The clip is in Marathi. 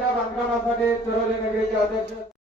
बांधकामासाठी चिरोले नगरीचे अध्यक्ष